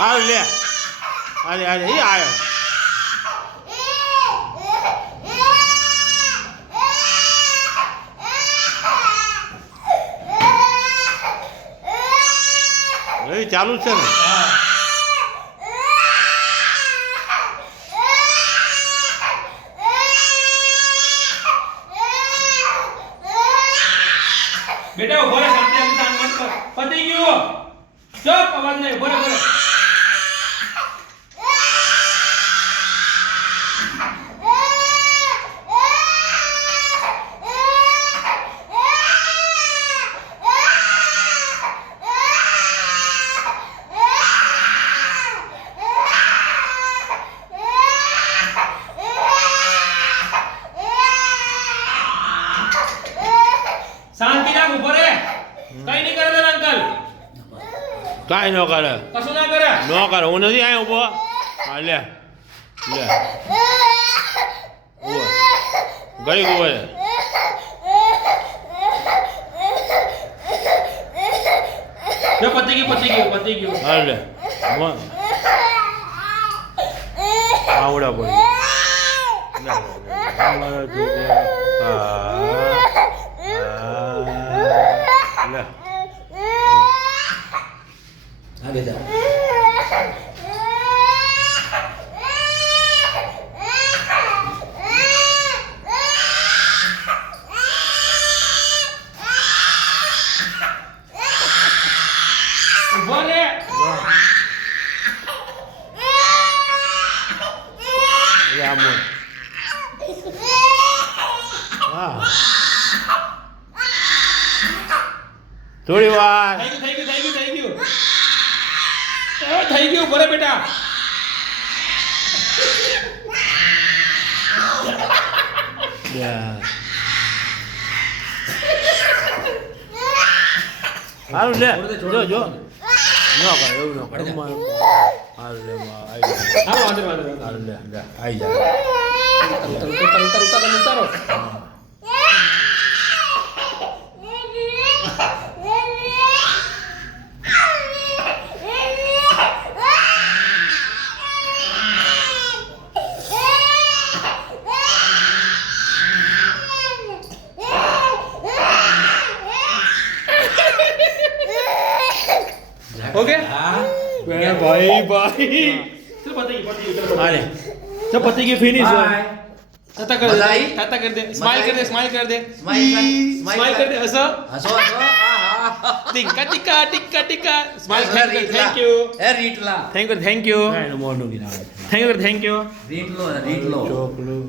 આવ લે આલે આલે એ આવ્યો એ ચાલુ છે ને બેટા ઉભો રહે શાંતિ શાંત મત કર પતી ગયું ચૂપ અવાજ નહીં ઉભો રહે શાંતિ રાખ ઉભો રે કઈ નહીં કરે તારા અંકલ કાંઈ ન કરે કશું ના કરે ન કરે હું નથી આવ્યો ઉભો હા લે લે ઉભો ગઈ ઉભો રે જો પતી ગયું હા લે આવડા પડી મારા છોકરા લે आगे जा ઉભો રે આમ હા થોડી વાર થઈ ગયું ઉભો રે બેટા સારું લે જો જો ન કરે એવું ન કરે સારું લે હા વાંધો સારું લે આવી જાય ઉતારો ओके भाई चल पति की हाले चल पति की फिनिश Bye. टाटा कर दे स्माइल कर दे स्माइल कर दे ऐसा हसो हसो आहा टिक्का टिक्का टिक्का टिक्का स्माइल રીટલા. थैंक यू એ રીટલા थैंक यू રીટલો ચોકલું